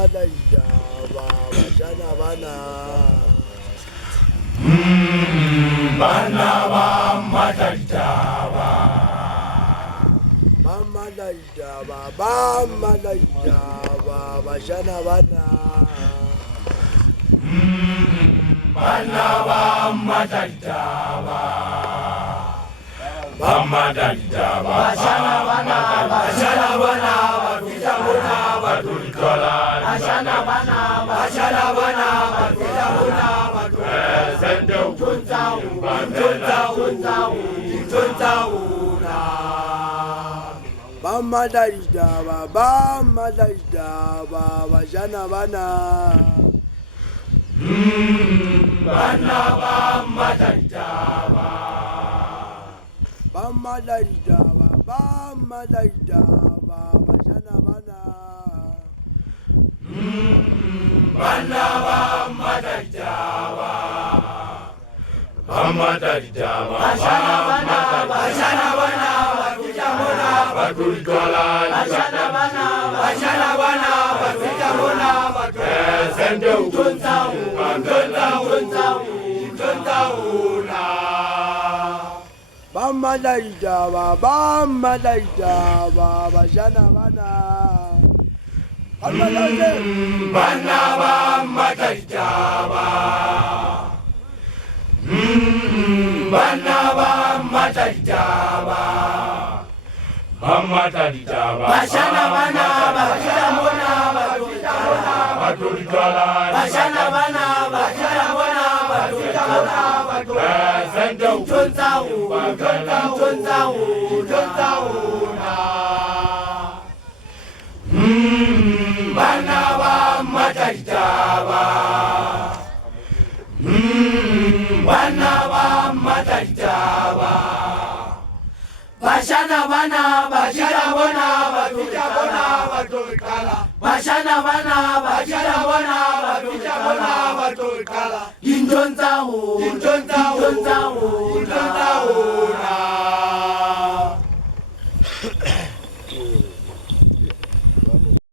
Bamadajaba, bashana bana. Bana bamadajaba. Bamadajaba, bashana bana. Bana bamadajaba. Bamadajaba. Bashana bana, Bashana bana, bafita buna batulitola. bashana bana, Bashana bana, bafita buna batulitola. Sende utunza una. Bamadajaba, bashana bana. Bana bamadajaba. Bamadajaba, bashana bana. Bana bamadajaba. Bamadajaba. bashana bana, Bashana bana, bafita buna batulitola. bashana bana, Bashana bana, bafita buna batulitola. Sende utunza una. Bamadajaba, bashana bana. Bana bamadajaba. Bana bamadajaba. Bamadajaba. bashana bana, bashana bana, Batulitola. bashana bana, bashana bana, Sende utunza una. Bana bamadajaba. Bana bamadajaba. bashana bana, bashana bana, Bafita buna batulitola. bashana bana, bashana bana, Bafita buna batulitola. intonza una. Intonza una.